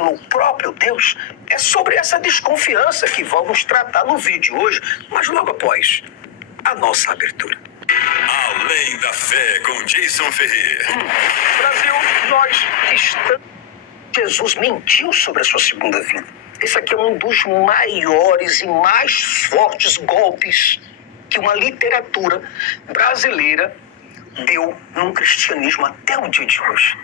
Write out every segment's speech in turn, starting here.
no próprio Deus? É sobre essa desconfiança que vamos tratar no vídeo de hoje, mas logo após a nossa abertura. Além da Fé, com Jason Ferreira. Brasil, nós estamos... Jesus mentiu sobre a sua segunda vinda. Esse aqui é um dos maiores e mais fortes golpes que uma literatura brasileira deu num cristianismo até o dia de hoje.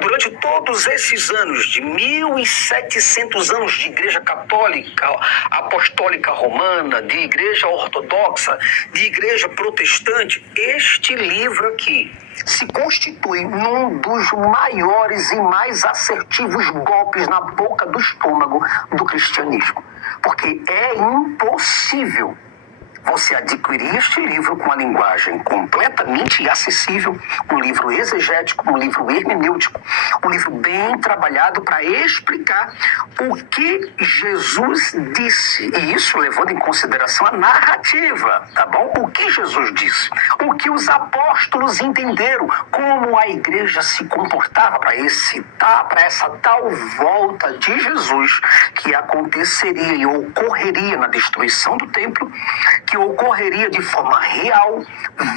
Durante todos esses anos, de 1.700 anos de igreja católica, apostólica romana, de igreja ortodoxa, de igreja protestante, este livro aqui se constitui num dos maiores e mais assertivos golpes na boca do estômago do cristianismo. Porque é impossível você adquirir este livro com a linguagem completamente acessível, um livro exegético, um livro hermenêutico, um livro bem trabalhado para explicar o que Jesus disse. E isso levando em consideração a narrativa, tá bom? O que Jesus disse, o que os apóstolos entenderam, como a igreja se comportava para essa tal volta de Jesus que aconteceria e ocorreria na destruição do templo, que ocorreria de forma real,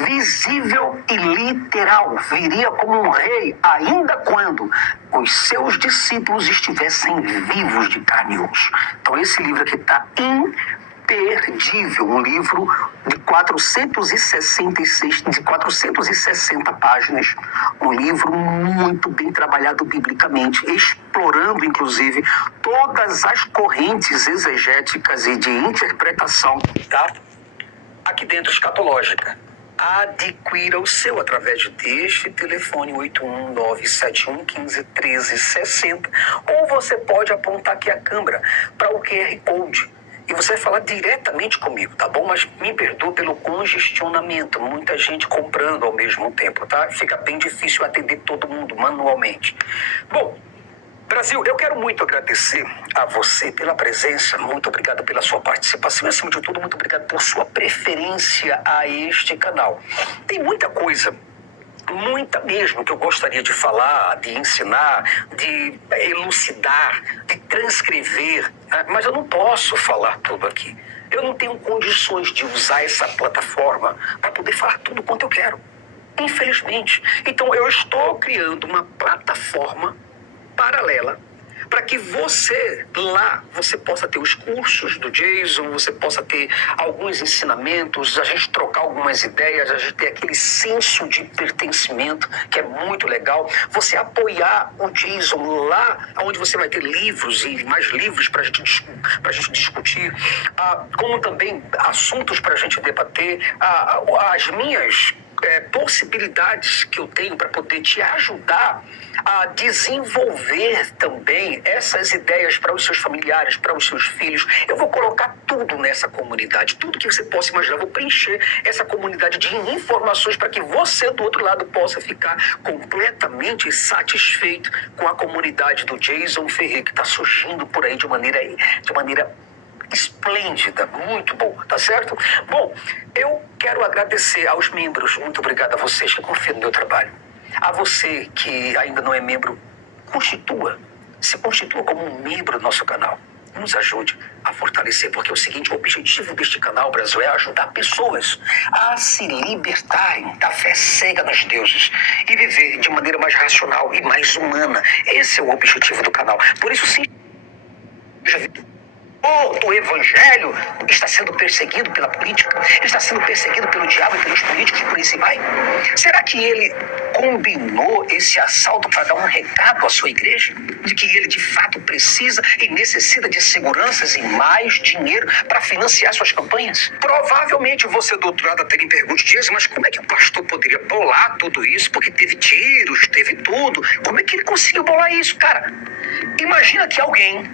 visível e literal. Viria como um rei, ainda quando os seus discípulos estivessem vivos de carne e osso. Então esse livro aqui está imperdível, um livro de 460 páginas, um livro muito bem trabalhado biblicamente, explorando inclusive todas as correntes exegéticas e de interpretação, tá? Aqui dentro, escatológica. Adquira o seu através deste telefone 81971151360, ou você pode apontar aqui a câmera para o QR Code e você vai falar diretamente comigo, tá bom? Mas me perdoe pelo congestionamento, muita gente comprando ao mesmo tempo, tá? Fica bem difícil atender todo mundo manualmente. Bom, Brasil, eu quero muito agradecer a você pela presença, muito obrigado pela sua participação e, acima de tudo, muito obrigado por sua preferência a este canal. Tem muita coisa, muita mesmo, que eu gostaria de falar, de ensinar, de elucidar, de transcrever, mas eu não posso falar tudo aqui. Eu não tenho condições de usar essa plataforma para poder falar tudo quanto eu quero, infelizmente. Então, eu estou criando uma plataforma paralela para que você possa ter os cursos do Jason, você possa ter alguns ensinamentos, a gente trocar algumas ideias, a gente ter aquele senso de pertencimento que é muito legal, você apoiar o Jason lá onde você vai ter livros e mais livros para a gente discutir, como também assuntos para a gente debater, as minhas possibilidades que eu tenho para poder te ajudar a desenvolver também essas ideias para os seus familiares, para os seus filhos. Eu vou colocar tudo nessa comunidade, tudo que você possa imaginar. Eu vou preencher essa comunidade de informações para que você do outro lado possa ficar completamente satisfeito com a comunidade do Jason Ferreira, que está surgindo por aí de maneira esplêndida, muito boa, tá certo? Bom, eu quero agradecer aos membros, muito obrigado a vocês que confiam no meu trabalho. A você que ainda não é membro, se constitua como um membro do nosso canal. Nos ajude a fortalecer, porque é o seguinte, o objetivo deste canal, Brasil, é ajudar pessoas a se libertarem da fé cega nos deuses e viver de maneira mais racional e mais humana. Esse é o objetivo do canal. Por isso, sim, o evangelho está sendo perseguido pela política, está sendo perseguido pelo diabo e pelos políticos, por isso vai. Será que ele combinou esse assalto para dar um recado à sua igreja? De que ele de fato precisa e necessita de seguranças e mais dinheiro para financiar suas campanhas? Provavelmente você, doutorado, teria perguntas disso, mas como é que o pastor poderia bolar tudo isso? Porque teve tiros, teve tudo. Como é que ele conseguiu bolar isso, cara? Imagina que alguém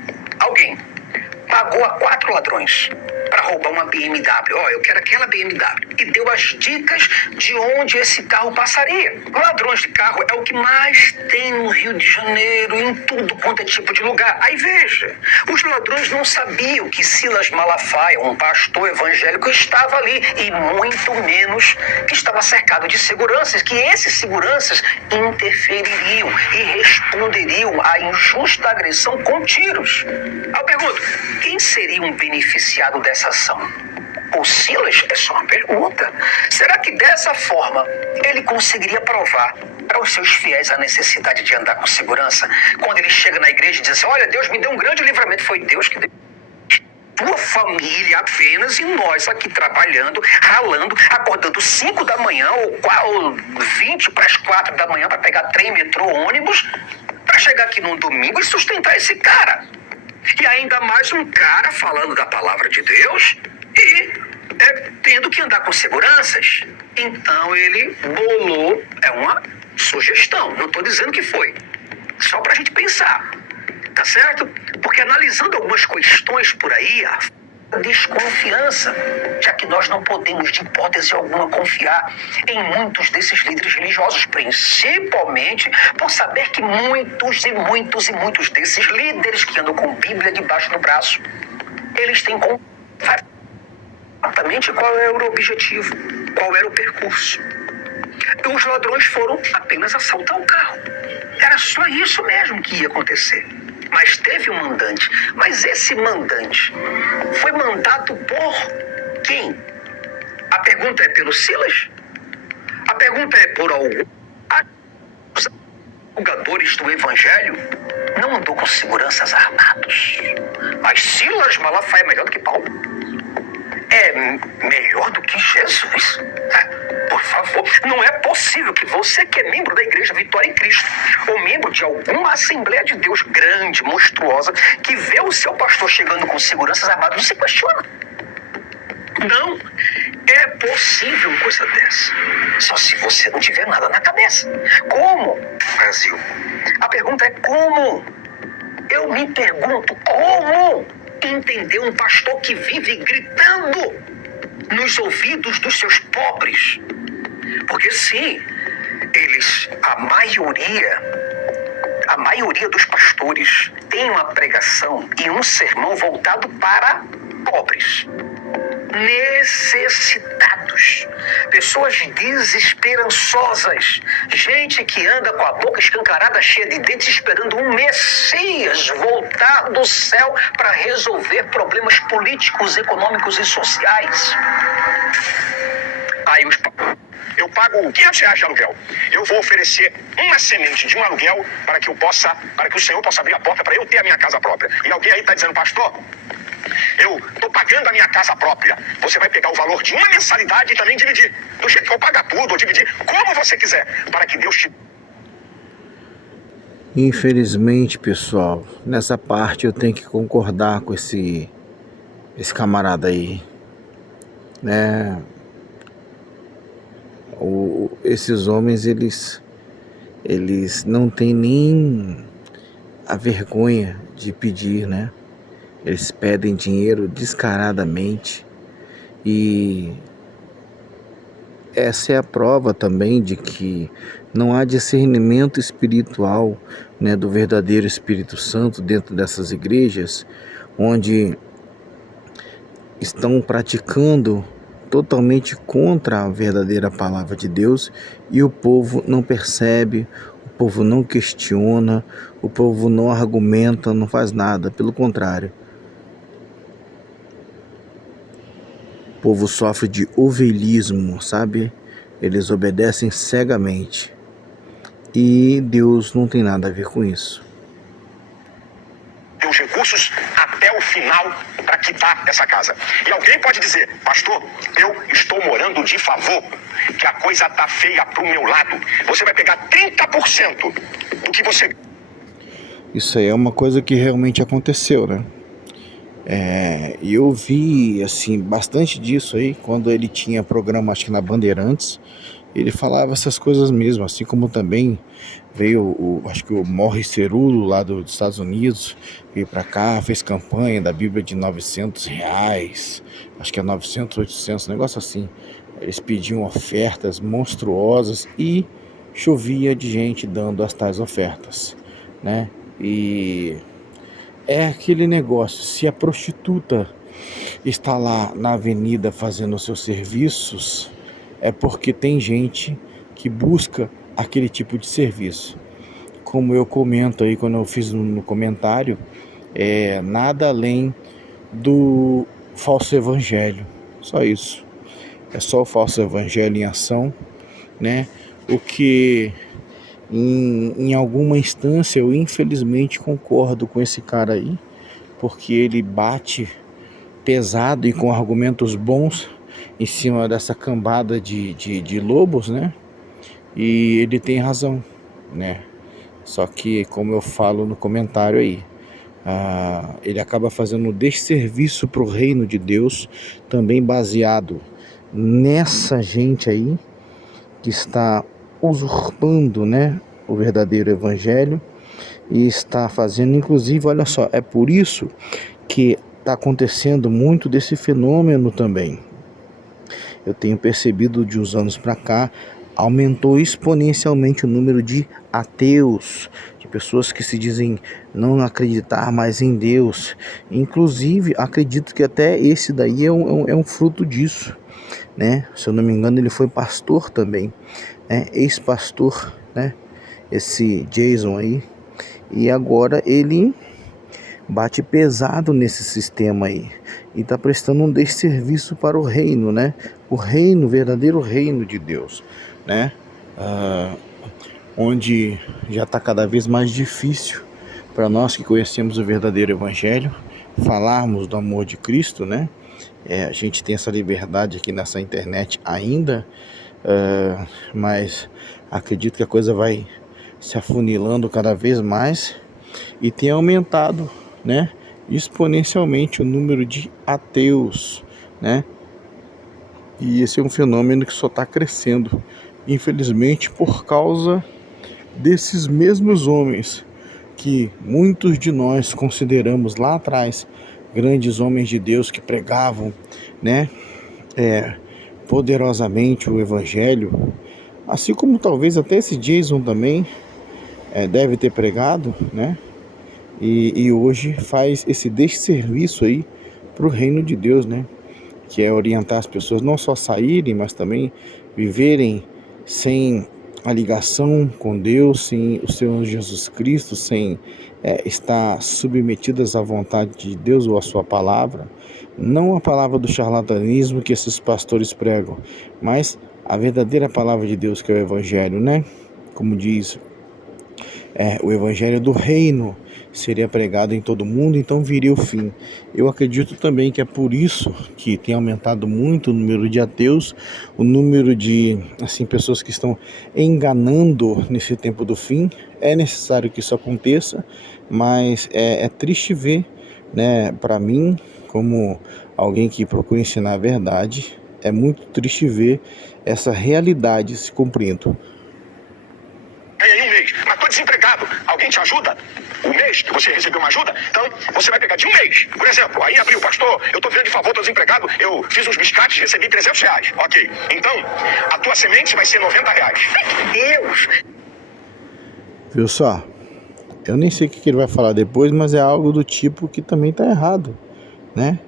pagou a 4 ladrões para roubar uma BMW. Ó, eu quero aquela BMW. E deu as dicas de onde esse carro passaria. Ladrões de carro é o que mais tem no Rio de Janeiro, em tudo quanto é tipo de lugar. Aí veja, os ladrões não sabiam que Silas Malafaia, um pastor evangélico, estava ali, e muito menos que estava cercado de seguranças, que esses seguranças interfeririam e responderiam à injusta agressão com tiros. Aí eu pergunto, quem seria um beneficiado dessa ação? O Silas? É só uma pergunta. Será que dessa forma ele conseguiria provar para os seus fiéis a necessidade de andar com segurança? Quando ele chega na igreja e diz assim, olha, Deus me deu um grande livramento. Foi Deus que deu. Tua família apenas e nós aqui trabalhando, ralando, acordando 5 da manhã ou 20 para as 4 da manhã para pegar trem, metrô, ônibus, para chegar aqui num domingo e sustentar esse cara. E ainda mais um cara falando da palavra de Deus e tendo que andar com seguranças. Então ele bolou, é uma sugestão, não estou dizendo que foi, só para a gente pensar, tá certo? Porque analisando algumas questões por aí, a desconfiança, já que nós não podemos de hipótese alguma confiar em muitos desses líderes religiosos, principalmente por saber que muitos desses líderes que andam com Bíblia debaixo do braço, eles têm exatamente qual era o objetivo, qual era o percurso. E os ladrões foram apenas assaltar o carro. Era só isso mesmo que ia acontecer. Mas teve um mandante. Mas esse mandante foi mandado por quem? A pergunta é pelo Silas? A pergunta é por algum? Os julgadores do Evangelho não andou com seguranças armados. Mas Silas Malafaia é melhor do que Paulo. É melhor do que Jesus. Por favor, não é possível que você que é membro da Igreja Vitória em Cristo, ou membro de alguma Assembleia de Deus grande, monstruosa, que vê o seu pastor chegando com seguranças armadas, não se questiona. Não é possível uma coisa dessa. Só se você não tiver nada na cabeça. Como, Brasil? A pergunta é como? Eu me pergunto como entender um pastor que vive gritando nos ouvidos dos seus pobres. Porque sim, a maioria dos pastores tem uma pregação e um sermão voltado para pobres, necessitados, pessoas desesperançosas, gente que anda com a boca escancarada, cheia de dentes, esperando um Messias voltar do céu para resolver problemas políticos, econômicos e sociais. Aí eu pago R$500 de aluguel. Eu vou oferecer uma semente de um aluguel para que o Senhor possa abrir a porta para eu ter a minha casa própria. E alguém aí está dizendo, pastor, eu estou pagando a minha casa própria. Você vai pegar o valor de uma mensalidade e também dividir. Do jeito que eu pagar tudo, ou dividir como você quiser, para que Deus te... Infelizmente, pessoal, nessa parte eu tenho que concordar com esse camarada aí, né? Esses homens, eles não têm nem a vergonha de pedir, né? Eles pedem dinheiro descaradamente, e essa é a prova também de que não há discernimento espiritual, né, do verdadeiro Espírito Santo dentro dessas igrejas, onde estão praticando totalmente contra a verdadeira palavra de Deus, e o povo não percebe, o povo não questiona, o povo não argumenta, não faz nada, pelo contrário. O povo sofre de ovelhismo, sabe? Eles obedecem cegamente, e Deus não tem nada a ver com isso. Os recursos até o final para quitar essa casa. E alguém pode dizer, pastor, eu estou morando de favor, que a coisa tá feia pro meu lado. Você vai pegar 30% do que você... Isso aí é uma coisa que realmente aconteceu, né? E eu vi, assim, bastante disso aí, quando ele tinha programa, acho que na Bandeirantes, ele falava essas coisas mesmo, assim como também veio acho que o Morris Cerulo lá dos Estados Unidos, veio para cá, fez campanha da Bíblia de R$ 900, acho que é 900, 800, um negócio assim. Eles pediam ofertas monstruosas e chovia de gente dando as tais ofertas, né? E é aquele negócio, se a prostituta está lá na avenida fazendo os seus serviços, é porque tem gente que busca aquele tipo de serviço. Como eu comento aí quando eu fiz no comentário, é nada além do falso evangelho. Só isso. É só o falso evangelho em ação, né? O que em alguma instância eu infelizmente concordo com esse cara aí, porque ele bate pesado e com argumentos bons em cima dessa cambada de lobos, né? E ele tem razão, né? Só que, como eu falo no comentário aí, ele acaba fazendo um desserviço para o reino de Deus, também baseado nessa gente aí que está usurpando, né, o verdadeiro evangelho e está fazendo, inclusive, olha só, é por isso que está acontecendo muito desse fenômeno também. Eu tenho percebido de uns anos para cá, aumentou exponencialmente o número de ateus, de pessoas que se dizem não acreditar mais em Deus. Inclusive, acredito que até esse daí é um fruto disso, né? Se eu não me engano, ele foi pastor também, né? Ex-pastor, né? Esse Jason aí. E agora ele bate pesado nesse sistema aí e está prestando um desserviço para o reino, né? O reino, o verdadeiro reino de Deus, né? Onde já está cada vez mais difícil para nós que conhecemos o verdadeiro evangelho falarmos do amor de Cristo, né? A gente tem essa liberdade aqui nessa internet ainda, mas acredito que a coisa vai se afunilando cada vez mais e tem aumentado, né, exponencialmente o número de ateus, né? E esse é um fenômeno que só está crescendo, infelizmente, por causa desses mesmos homens que muitos de nós consideramos lá atrás grandes homens de Deus que pregavam, né, poderosamente o evangelho, assim como talvez até esse Jason também deve ter pregado, né? E hoje faz esse desserviço aí para o reino de Deus, né? Que é orientar as pessoas não só saírem, mas também viverem sem a ligação com Deus, sem o Senhor Jesus Cristo, sem estar submetidas à vontade de Deus ou à sua palavra. Não a palavra do charlatanismo que esses pastores pregam, mas a verdadeira palavra de Deus, que é o evangelho, né? Como diz o evangelho do reino seria pregado em todo mundo, então viria o fim. Eu acredito também que é por isso que tem aumentado muito o número de ateus, o número de pessoas que estão enganando nesse tempo do fim. É necessário que isso aconteça, mas é triste ver, né, para mim, como alguém que procura ensinar a verdade, é muito triste ver essa realidade se cumprindo. Ganhei um mês, mas estou desempregado. Alguém te ajuda? O mês que você recebeu uma ajuda, então você vai pegar de um mês. Por exemplo, aí abriu, pastor, eu estou vendo de favor, estou desempregado, eu fiz uns biscates, recebi R$300. Ok, então a tua semente vai ser R$90. Deus! Viu só? Eu nem sei o que ele vai falar depois, mas é algo do tipo que também está errado, né?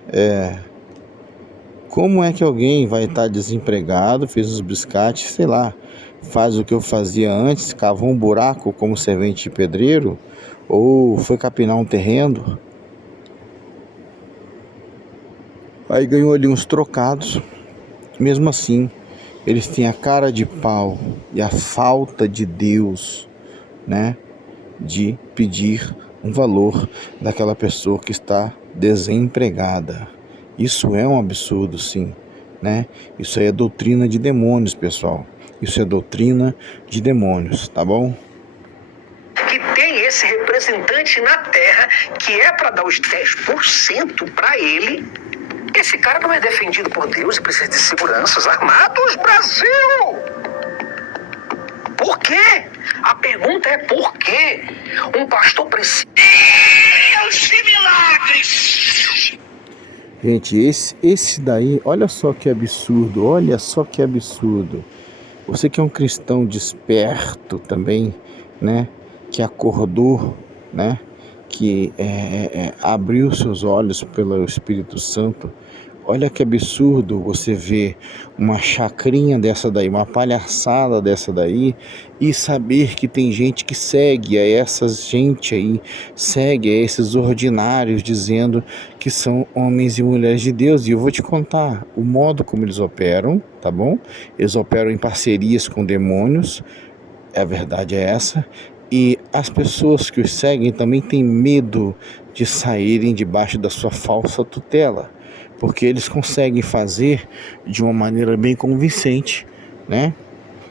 Como é que alguém vai estar desempregado, fez os biscates, sei lá, faz o que eu fazia antes, cavou um buraco como servente de pedreiro, ou foi capinar um terreno, aí ganhou ali uns trocados. Mesmo assim, eles têm a cara de pau e a falta de Deus, né, de pedir um valor daquela pessoa que está desempregada. Isso é um absurdo, sim, né? Isso aí é doutrina de demônios, pessoal. Isso é doutrina de demônios, tá bom? Que tem esse representante na Terra que é para dar os 10% para ele. Esse cara não é defendido por Deus e precisa de seguranças armados, Brasil! Por quê? A pergunta é por quê? Um pastor precisa... Deus de milagres! Gente, esse daí, olha só que absurdo, olha só que absurdo. Você que é um cristão desperto também, né? Que acordou, né? Que abriu seus olhos pelo Espírito Santo. Olha que absurdo você ver uma chacrinha dessa daí, uma palhaçada dessa daí, e saber que tem gente que segue a essas gente aí, segue a esses ordinários dizendo que são homens e mulheres de Deus. E eu vou te contar o modo como eles operam, tá bom? Eles operam em parcerias com demônios, a verdade é essa. E as pessoas que os seguem também têm medo de saírem debaixo da sua falsa tutela, porque eles conseguem fazer de uma maneira bem convincente, né?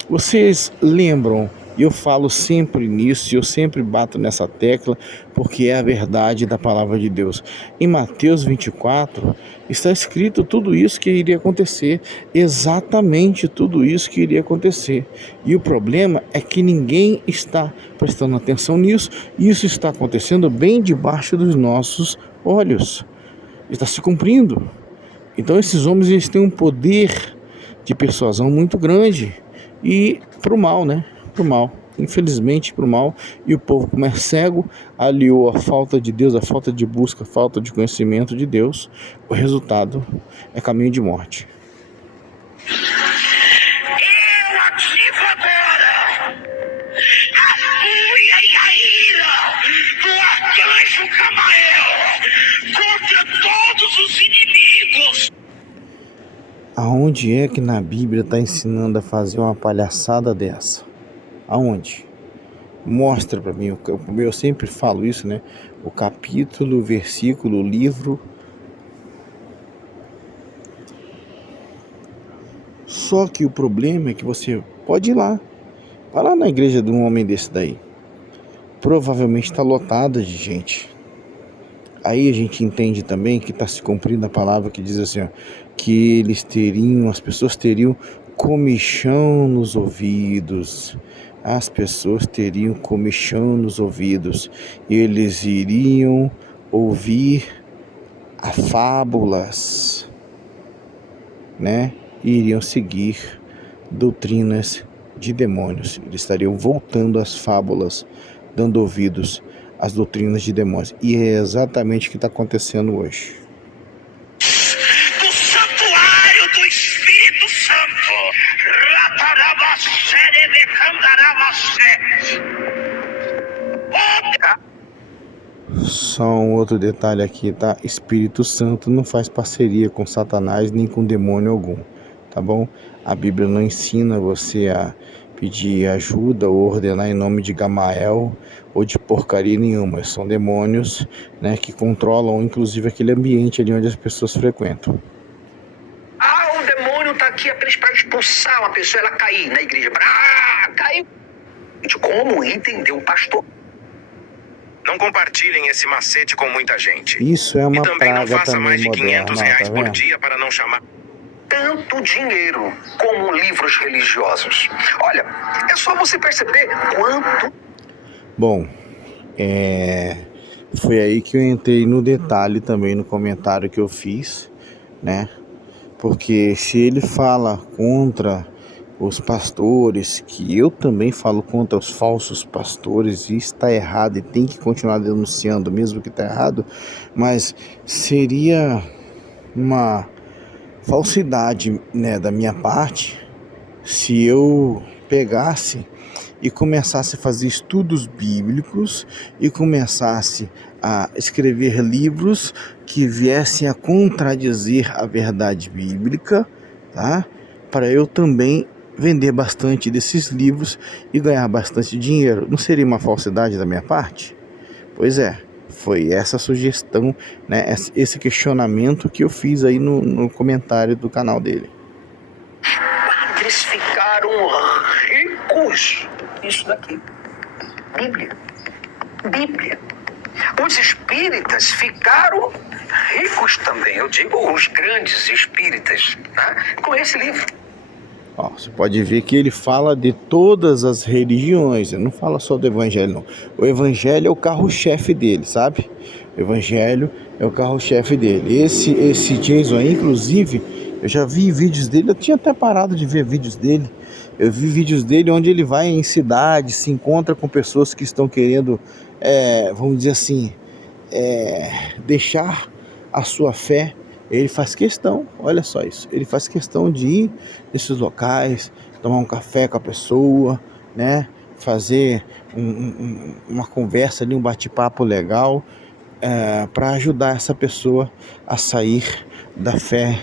Vocês lembram, eu falo sempre nisso, eu sempre bato nessa tecla, porque é a verdade da palavra de Deus. Em Mateus 24, está escrito tudo isso que iria acontecer, exatamente tudo isso que iria acontecer. E o problema é que ninguém está prestando atenção nisso, e isso está acontecendo bem debaixo dos nossos olhos. Está se cumprindo. Então esses homens, eles têm um poder de persuasão muito grande, e para o mal, né? Para o mal, infelizmente para o mal. E o povo, como é cego, aliou a falta de Deus, a falta de busca, a falta de conhecimento de Deus. O resultado é caminho de morte. Eu ativo agora a fúria e a ira do arcanjo Camael contra todos os inimigos. Aonde é que na Bíblia está ensinando a fazer uma palhaçada dessa? Aonde? Mostra para mim. Eu sempre falo isso, né? O capítulo, o versículo, o livro. Só que o problema é que você pode ir lá. Vai lá na igreja de um homem desse daí. Provavelmente está lotada de gente. Aí a gente entende também que está se cumprindo a palavra que diz assim, ó, que as pessoas teriam comichão nos ouvidos. As pessoas teriam comichão nos ouvidos. Eles iriam ouvir fábulas, né? E iriam seguir doutrinas de demônios. Eles estariam voltando às fábulas, dando ouvidos às doutrinas de demônios. E é exatamente o que está acontecendo hoje. Do santuário do Espírito Santo. Só um outro detalhe aqui, tá? Espírito Santo não faz parceria com Satanás nem com demônio algum, tá bom? A Bíblia não ensina você a pedir ajuda ou ordenar em nome de Gamael ou de porcaria nenhuma. São demônios, né, que controlam inclusive aquele ambiente ali onde as pessoas frequentam. O demônio tá aqui apenas para expulsar uma pessoa, ela cair na igreja. Caiu. Como entender o pastor? Não compartilhem esse macete com muita gente. Isso é uma e também não praga faça também mais de moderna, R$500 tá por vendo? dia para não chamar. Tanto dinheiro como livros religiosos. Olha, é só você perceber quanto... Bom, foi aí que eu entrei no detalhe também no comentário que eu fiz, né? Porque se ele fala contra os pastores, que eu também falo contra os falsos pastores, e está errado e tem que continuar denunciando, mesmo que está errado, mas seria uma falsidade, né, da minha parte se eu pegasse e começasse a fazer estudos bíblicos e começasse a escrever livros que viessem a contradizer a verdade bíblica, tá? Para eu também vender bastante desses livros e ganhar bastante dinheiro. Não seria uma falsidade da minha parte? Pois é, foi essa sugestão, né, esse questionamento que eu fiz aí no comentário do canal dele. Padres ficaram ricos. Isso daqui. Bíblia. Os espíritas ficaram ricos também. Eu digo os grandes espíritas, né? Com esse livro. Ó, você pode ver que ele fala de todas as religiões, ele não fala só do evangelho, não. O evangelho é o carro-chefe dele, sabe? O evangelho é o carro-chefe dele. Esse Jason aí, inclusive, eu já vi vídeos dele, eu tinha até parado de ver vídeos dele. Eu vi vídeos dele onde ele vai em cidades, se encontra com pessoas que estão querendo, vamos dizer assim, deixar a sua fé. Ele faz questão, olha só isso, ele faz questão de ir nesses locais, tomar um café com a pessoa, né? Fazer uma conversa ali, um bate-papo legal, para ajudar essa pessoa a sair da fé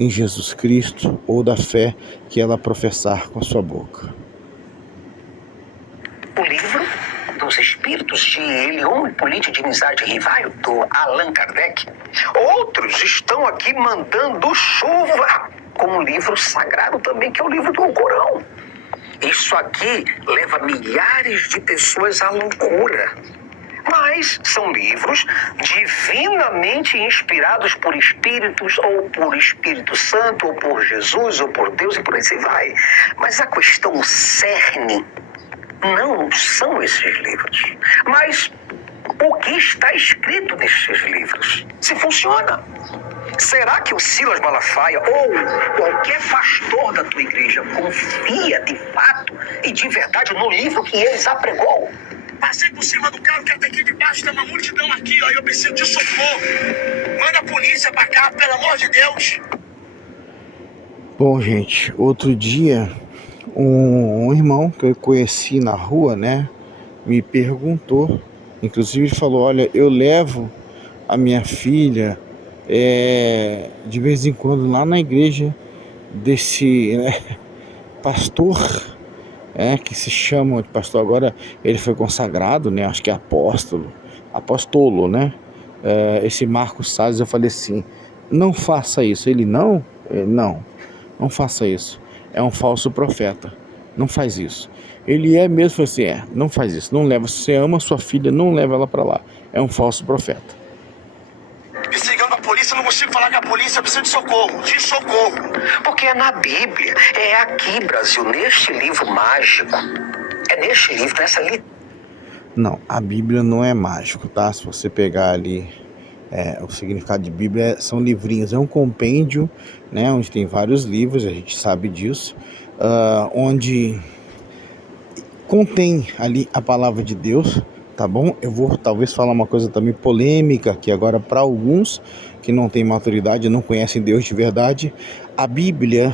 em Jesus Cristo ou da fé que ela professar com a sua boca. O livro dos Espíritos de Elion Hippolyte de Nizar Rivaio, do Allan Kardec. Outros estão aqui mandando chuva, como um livro sagrado também, que é o livro do Alcorão. Isso aqui leva milhares de pessoas à loucura. Mas são livros divinamente inspirados por espíritos, ou por Espírito Santo, ou por Jesus, ou por Deus, e por aí se vai. Mas a questão cerne não são esses livros, mas o que está escrito nesses livros. Se funciona. Será que o Silas Malafaia ou qualquer pastor da tua igreja confia de fato e de verdade no livro que eles apregou? Passei por cima do carro que até aqui debaixo tem uma multidão aqui, ó. Eu preciso de socorro. Manda a polícia pra cá, pelo amor de Deus. Bom, gente, outro dia um irmão que eu conheci na rua, né, me perguntou, inclusive ele falou: olha, eu levo a minha filha de vez em quando lá na igreja desse pastor, que se chama de pastor, agora ele foi consagrado, né, acho que é apóstolo, né, esse Marcos Salles. Eu falei assim: não faça isso. Ele: não faça isso, é um falso profeta, não faz isso. Ele mesmo, falou assim: não faz isso, não leva, se você ama sua filha, não leva ela para lá, é um falso profeta. Perseguindo a polícia, não consigo falar com a polícia, precisa de socorro, Porque é na Bíblia, é aqui, Brasil, neste livro mágico, é neste livro, nessa literatura. Não, a Bíblia não é mágico, tá? Se você pegar ali o significado de Bíblia, são livrinhos, é um compêndio, né, onde tem vários livros, a gente sabe disso, onde contém ali a palavra de Deus, tá bom? Eu vou talvez falar uma coisa também polêmica aqui agora para alguns que não têm maturidade, não conhecem Deus de verdade. A Bíblia,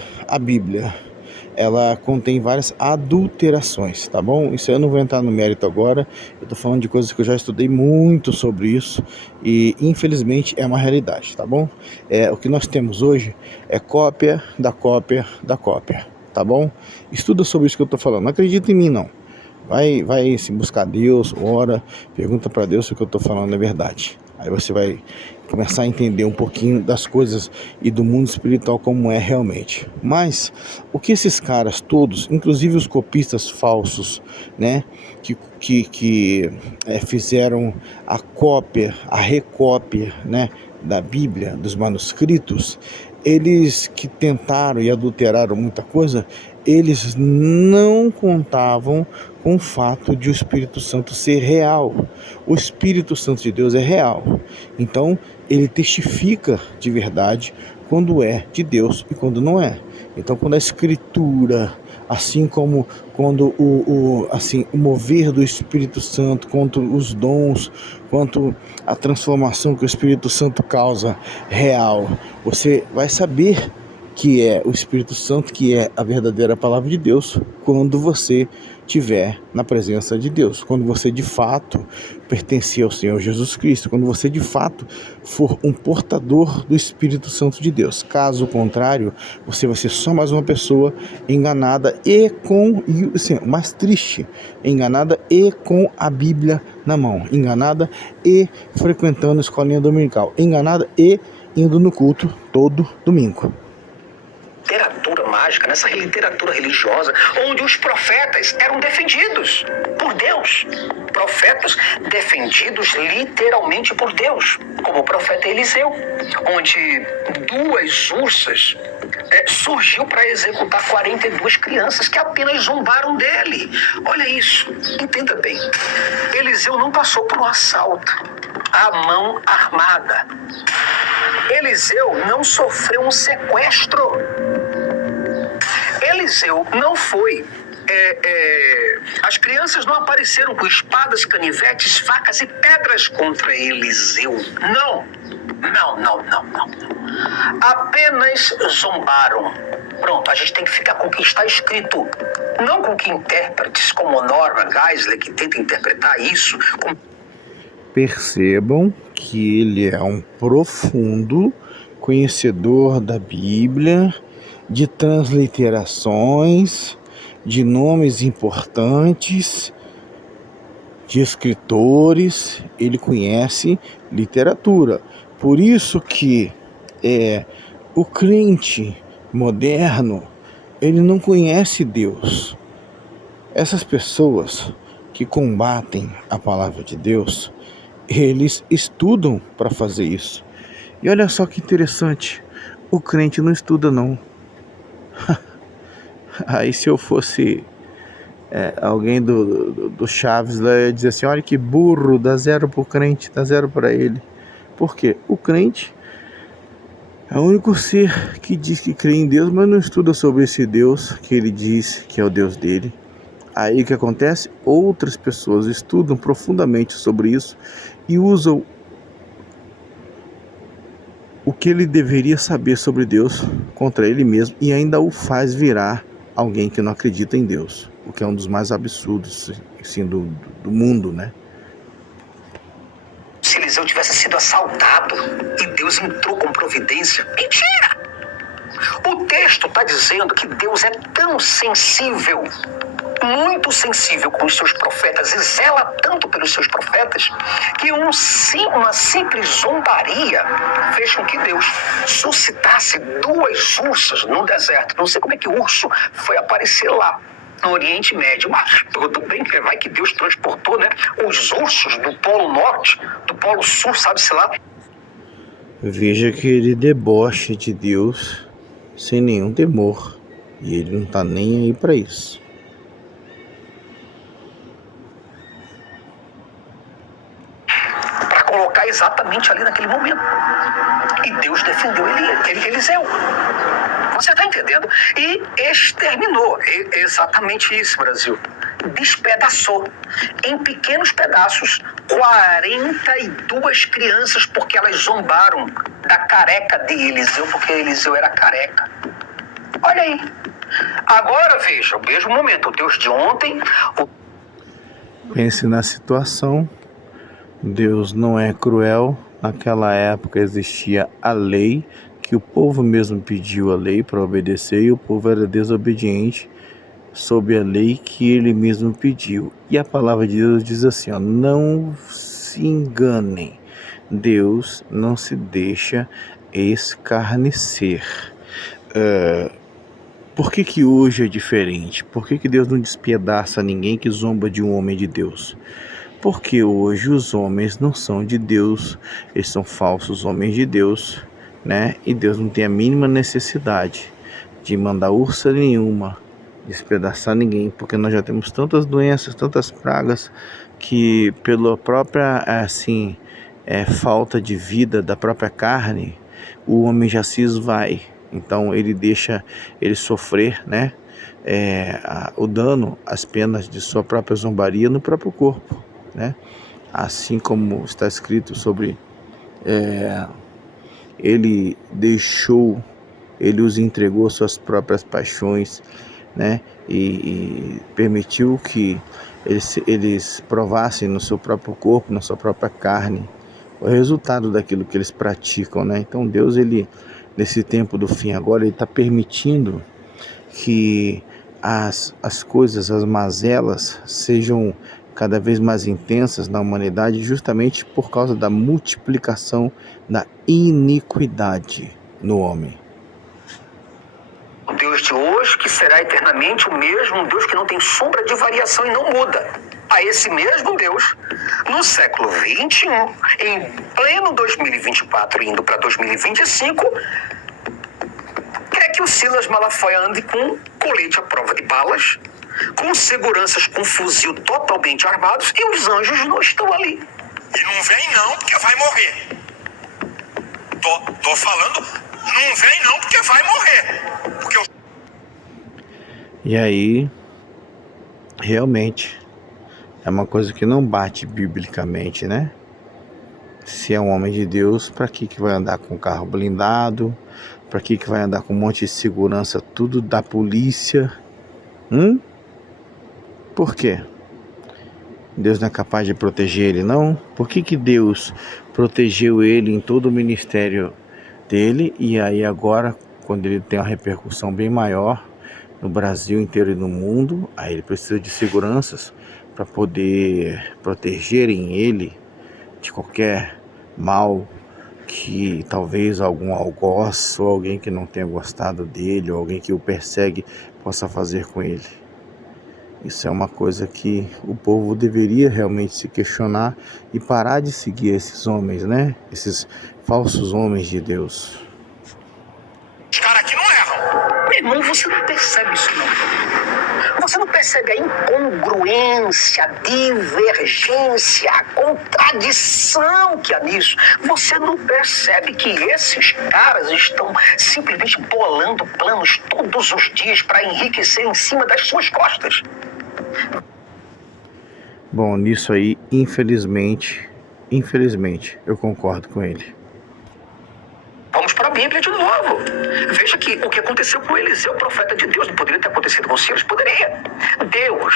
ela contém várias adulterações, tá bom? Isso eu não vou entrar no mérito agora, eu tô falando de coisas que eu já estudei muito sobre isso e infelizmente é uma realidade, tá bom? O que nós temos hoje é cópia da cópia da cópia, tá bom? Estuda sobre isso que eu tô falando, não acredita em mim não. Vai assim, buscar Deus, ora, pergunta para Deus se o que eu tô falando é verdade. Aí você vai começar a entender um pouquinho das coisas e do mundo espiritual como é realmente. Mas o que esses caras todos, inclusive os copistas falsos, né, que fizeram a cópia, a recópia, né, da Bíblia, dos manuscritos, eles que tentaram e adulteraram muita coisa, eles não contavam com o fato de o Espírito Santo ser real. O Espírito Santo de Deus é real. Então, ele testifica de verdade quando é de Deus e quando não é. Então, quando a Escritura, assim como quando o mover do Espírito Santo, quanto os dons, quanto a transformação que o Espírito Santo causa real, você vai saber que é o Espírito Santo, que é a verdadeira palavra de Deus, quando você estiver na presença de Deus, quando você de fato pertencer ao Senhor Jesus Cristo, quando você de fato for um portador do Espírito Santo de Deus. Caso contrário, você vai ser só mais uma pessoa enganada mais triste, enganada e com a Bíblia na mão, enganada e frequentando a escolinha dominical, enganada e indo no culto todo domingo. Literatura mágica mágica, nessa literatura religiosa, onde os profetas eram defendidos por Deus. Profetas defendidos literalmente por Deus, como o profeta Eliseu, onde duas ursas surgiu para executar 42 crianças que apenas zombaram dele. Olha isso, entenda bem. Eliseu não passou por um assalto à mão armada. Eliseu não sofreu um sequestro. Eliseu não foi... as crianças não apareceram com espadas, canivetes, facas e pedras contra Eliseu. Não. Apenas zombaram. Pronto, a gente tem que ficar com o que está escrito, não com que intérpretes como Norman Geisler, que tenta interpretar isso. Percebam que ele é um profundo conhecedor da Bíblia, de transliterações, de nomes importantes, de escritores. Ele conhece literatura. Por isso que o crente moderno, ele não conhece Deus. Essas pessoas que combatem a palavra de Deus, eles estudam para fazer isso. E olha só que interessante, o crente não estuda não. Aí se eu fosse alguém do Chaves lá, eu ia dizer assim, olha que burro, dá 0 pro crente, dá 0 para ele. Por quê? O crente é o único ser que diz que crê em Deus, mas não estuda sobre esse Deus que ele diz que é o Deus dele. Aí o que acontece? Outras pessoas estudam profundamente sobre isso e usam o que ele deveria saber sobre Deus contra ele mesmo e ainda o faz virar alguém que não acredita em Deus, o que é um dos mais absurdos assim, do mundo, né? Se Eliseu tivesse sido assaltado e Deus entrou com providência. Mentira! O texto está dizendo que Deus é tão sensível, muito sensível com os seus profetas e zela tanto pelos seus profetas que uma simples zombaria fez com que Deus suscitasse 2 ursas no deserto. Não sei como é que o urso foi aparecer lá no Oriente Médio, mas tudo bem, vai que Deus transportou, né, os ursos do Polo Norte, do Polo Sul, sabe-se lá. Veja que ele debocha de Deus sem nenhum temor, e ele não está nem aí para isso. Para colocar exatamente ali naquele momento. E Deus defendeu Eliseu. Você está entendendo? E exterminou. Exatamente isso, Brasil. Despedaçou em pequenos pedaços 42 crianças porque elas zombaram da careca de Eliseu, porque Eliseu era careca. Olha aí. Agora veja, o mesmo momento, o Deus de ontem... Pense na situação. Deus não é cruel. Naquela época existia a lei, que o povo mesmo pediu a lei para obedecer, e o povo era desobediente sob a lei que ele mesmo pediu. E a palavra de Deus diz assim, ó, não se enganem, Deus não se deixa escarnecer. Por que hoje é diferente? Por que Deus não despedaça ninguém que zomba de um homem de Deus? Porque hoje os homens não são de Deus, eles são falsos homens de Deus, né? E Deus não tem a mínima necessidade de mandar ursa nenhuma, despedaçar ninguém, porque nós já temos tantas doenças, tantas pragas, que pela própria falta de vida da própria carne, o homem já se esvai. Então ele deixa ele sofrer, né? O dano, as penas de sua própria zombaria no próprio corpo, né? Assim como está escrito sobre ele os entregou suas próprias paixões, né? E permitiu que eles provassem no seu próprio corpo, na sua própria carne, o resultado daquilo que eles praticam, né? Então Deus, ele nesse tempo do fim agora, ele está permitindo que as coisas, as mazelas sejam cada vez mais intensas na humanidade, justamente por causa da multiplicação da iniquidade no homem. O Deus de hoje Deus que será eternamente o mesmo, um Deus que não tem sombra de variação e não muda. A esse mesmo Deus, no século XXI, em pleno 2024, indo para 2025, quer que o Silas Malafaia ande com colete à prova de balas, com seguranças com fuzil totalmente armados, e os anjos não estão ali. E não vem não, porque vai morrer. Tô falando, não vem não, porque vai morrer. Porque eu... E aí, realmente, é uma coisa que não bate biblicamente, né? Se é um homem de Deus, para que vai andar com carro blindado? Para que vai andar com um monte de segurança, tudo da polícia? Por quê? Deus não é capaz de proteger ele, não? Por que Deus protegeu ele em todo o ministério dele, e aí agora, quando ele tem uma repercussão bem maior no Brasil inteiro e no mundo, aí ele precisa de seguranças para poder protegerem ele de qualquer mal que talvez algum algoz ou alguém que não tenha gostado dele, ou alguém que o persegue, possa fazer com ele? Isso é uma coisa que o povo deveria realmente se questionar e parar de seguir esses homens, né? Esses falsos homens de Deus. Os caras aqui não erram. Meu irmão, você não percebe isso, não. Você não percebe a incongruência, a divergência, a contradição que há nisso. Você não percebe que esses caras estão simplesmente bolando planos todos os dias para enriquecer em cima das suas costas. Bom, nisso aí, infelizmente, eu concordo com ele. Vamos para a Bíblia de novo. Veja que o que aconteceu com Eliseu, profeta de Deus, não poderia ter acontecido com Silas? Poderia. Deus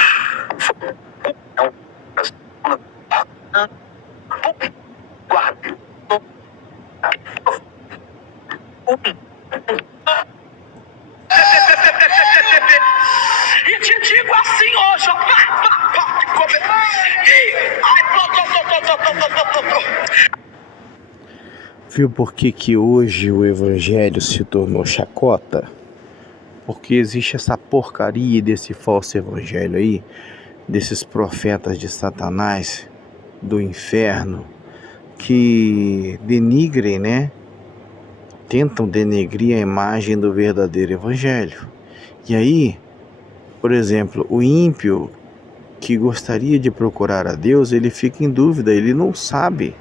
guarda. E te digo assim hoje, ó. Viu por que hoje o evangelho se tornou chacota? Porque existe essa porcaria desse falso evangelho aí, desses profetas de Satanás, do inferno, que denigrem, né? Tentam denegrir a imagem do verdadeiro evangelho. E aí, por exemplo, o ímpio que gostaria de procurar a Deus, ele fica em dúvida, ele não sabe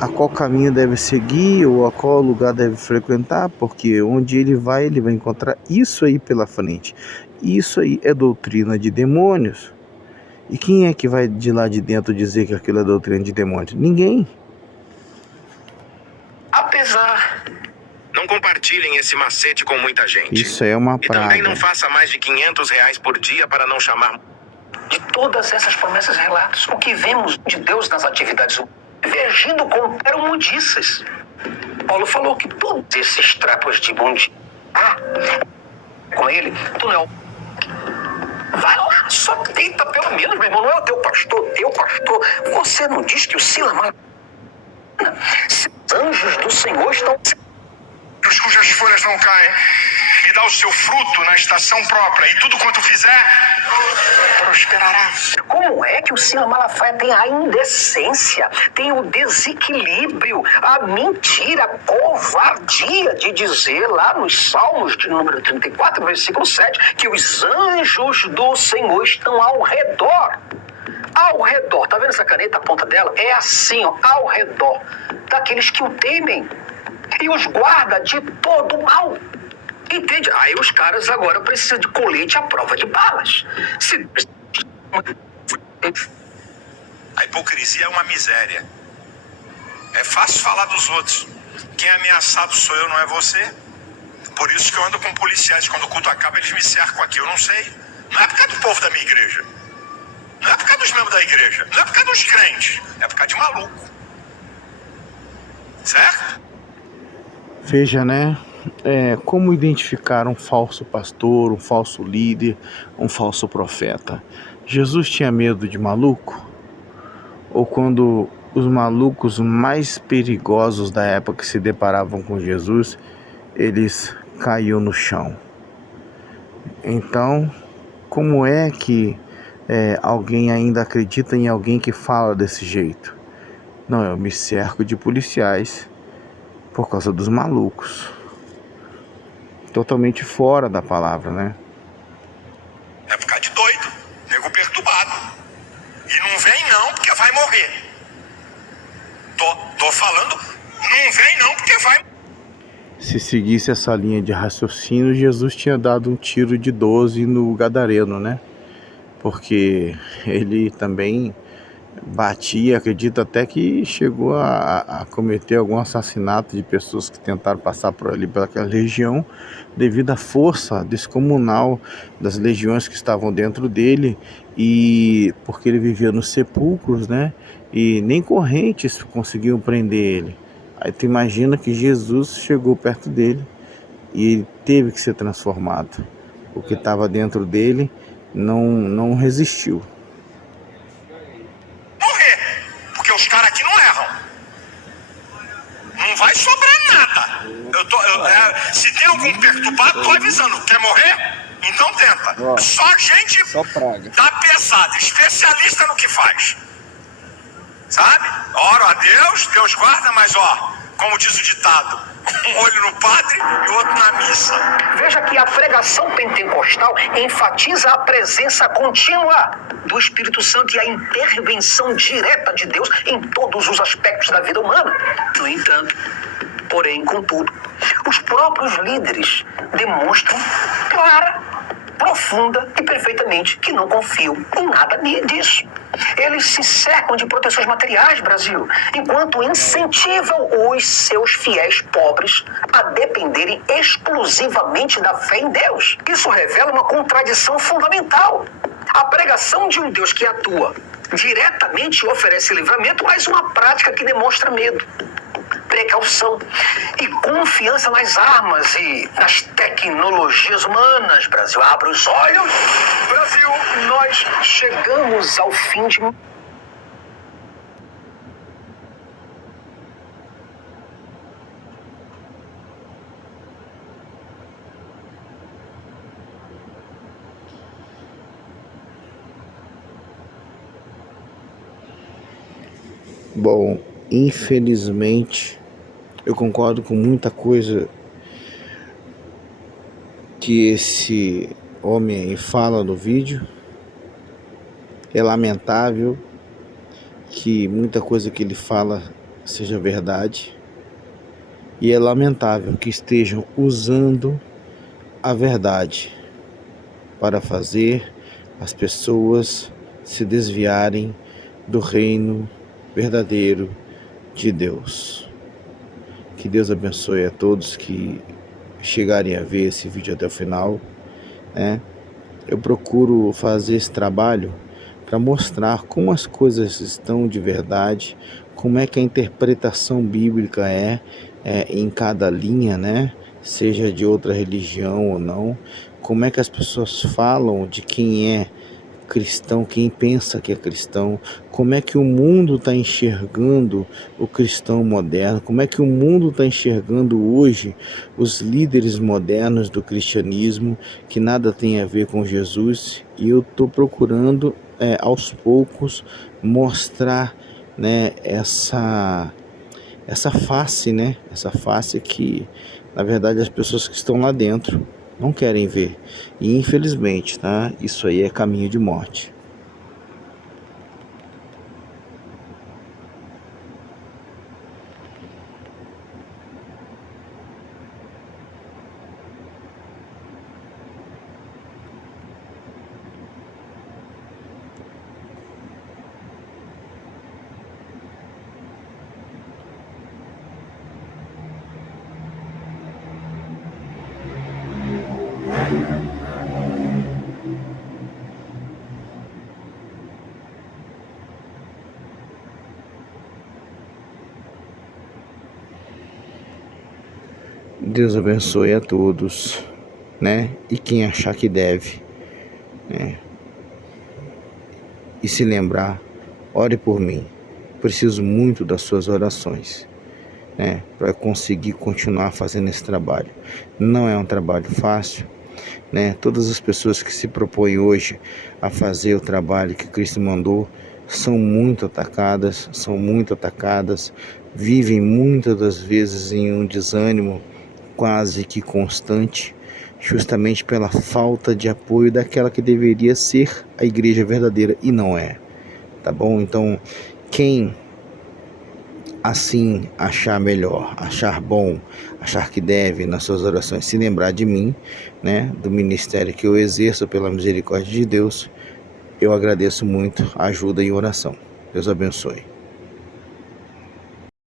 a qual caminho deve seguir ou a qual lugar deve frequentar, porque onde ele vai encontrar isso aí pela frente. Isso aí é doutrina de demônios. E quem é que vai de lá de dentro dizer que aquilo é doutrina de demônios? Ninguém. Apesar... Não compartilhem esse macete com muita gente. Isso aí é uma E praga. também não faça mais de R$500 por dia para não chamar... de todas essas promessas e relatos, o que vemos de Deus nas atividades divergindo com peromudiças. Paulo falou que todos esses trapos de bonde com ele, tu não é o... Vai lá, só tenta pelo menos, meu irmão, não é o teu pastor, você não diz que o Silas os anjos do Senhor estão... cujas folhas não caem, e dá o seu fruto na estação própria, e tudo quanto fizer, prosperará. Como é que o Silas Malafaia tem a indecência, tem o desequilíbrio, a mentira, a covardia de dizer lá nos Salmos de número 34, versículo 7, que os anjos do Senhor estão ao redor. Ao redor, tá vendo essa caneta, a ponta dela? É assim, ó, ao redor daqueles que o temem. E os guarda de todo o mal. Entende? Aí os caras agora precisam de colete à prova de balas. A hipocrisia é uma miséria. É fácil falar dos outros. Quem é ameaçado sou eu, não é você. Por isso que eu ando com policiais. Quando o culto acaba, eles me cercam aqui. Eu não sei. Não é por causa do povo da minha igreja. Não é por causa dos membros da igreja. Não é por causa dos crentes. É por causa de maluco. Certo? Veja, né? Como identificar um falso pastor, um falso líder, um falso profeta. Jesus tinha medo de maluco? Ou quando os malucos mais perigosos da época se deparavam com Jesus, eles caiu no chão. Então, como é que alguém ainda acredita em alguém que fala desse jeito? Não, eu me cerco de policiais por causa dos malucos. Totalmente fora da palavra, né? É ficar de doido, nego perturbado. E não vem não, porque vai morrer. Tô falando, não vem não, porque vai. Se seguisse essa linha de raciocínio, Jesus tinha dado um tiro de 12 no gadareno, né? Porque ele também batia, acredito até que chegou a cometer algum assassinato de pessoas que tentaram passar por ali pelaquela região, devido à força descomunal das legiões que estavam dentro dele, e porque ele vivia nos sepulcros, né? E nem correntes conseguiam prender ele. Aí tu imagina que Jesus chegou perto dele e ele teve que ser transformado. O que estava dentro dele não resistiu. Morrer, porque os caras aqui não erram. Não vai sobrar nada. Se tem algum perturbado, tô avisando. Quer morrer? Então tenta. Só gente Só praga. da pesada, especialista no que faz. Sabe? Oro a Deus, Deus guarda, mas como diz o ditado, um olho no padre e o outro na missa. Veja que a pregação pentecostal enfatiza a presença contínua do Espírito Santo e a intervenção direta de Deus em todos os aspectos da vida humana. No entanto, porém, contudo, os próprios líderes demonstram clara, profunda e perfeitamente que não confiam em nada disso. Eles se cercam de proteções materiais, Brasil, enquanto incentivam os seus fiéis pobres a dependerem exclusivamente da fé em Deus. Isso revela uma contradição fundamental. A pregação de um Deus que atua diretamente oferece livramento, mas uma prática que demonstra medo, precaução e confiança nas armas e nas tecnologias humanas. Brasil, abre os olhos. Brasil, nós chegamos ao fim de... Bom, infelizmente, eu concordo com muita coisa que esse homem aí fala no vídeo. É lamentável que muita coisa que ele fala seja verdade. E é lamentável que estejam usando a verdade para fazer as pessoas se desviarem do reino verdadeiro de Deus. Que Deus abençoe a todos que chegarem a ver esse vídeo até o final, né? Eu procuro fazer esse trabalho para mostrar como as coisas estão de verdade, como é que a interpretação bíblica em cada linha, né? Seja de outra religião ou não, como é que as pessoas falam de quem é cristão, quem pensa que é cristão, como é que o mundo está enxergando o cristão moderno, como é que o mundo está enxergando hoje os líderes modernos do cristianismo, que nada tem a ver com Jesus. E eu estou procurando aos poucos mostrar, né, essa face, né, essa face que na verdade as pessoas que estão lá dentro não querem ver. E infelizmente, tá? Isso aí é caminho de morte. Deus abençoe a todos, né? E quem achar que deve, né? E se lembrar, ore por mim. Preciso muito das suas orações. né, para conseguir continuar fazendo esse trabalho. Não é um trabalho fácil, né? Todas as pessoas que se propõem hoje a fazer o trabalho que Cristo mandou são muito atacadas, vivem muitas das vezes em um desânimo quase que constante, justamente pela falta de apoio daquela que deveria ser a igreja verdadeira e não é, tá bom? Então, quem assim achar melhor, achar bom, achar que deve nas suas orações se lembrar de mim, né, do ministério que eu exerço pela misericórdia de Deus, eu agradeço muito a ajuda e oração. Deus abençoe.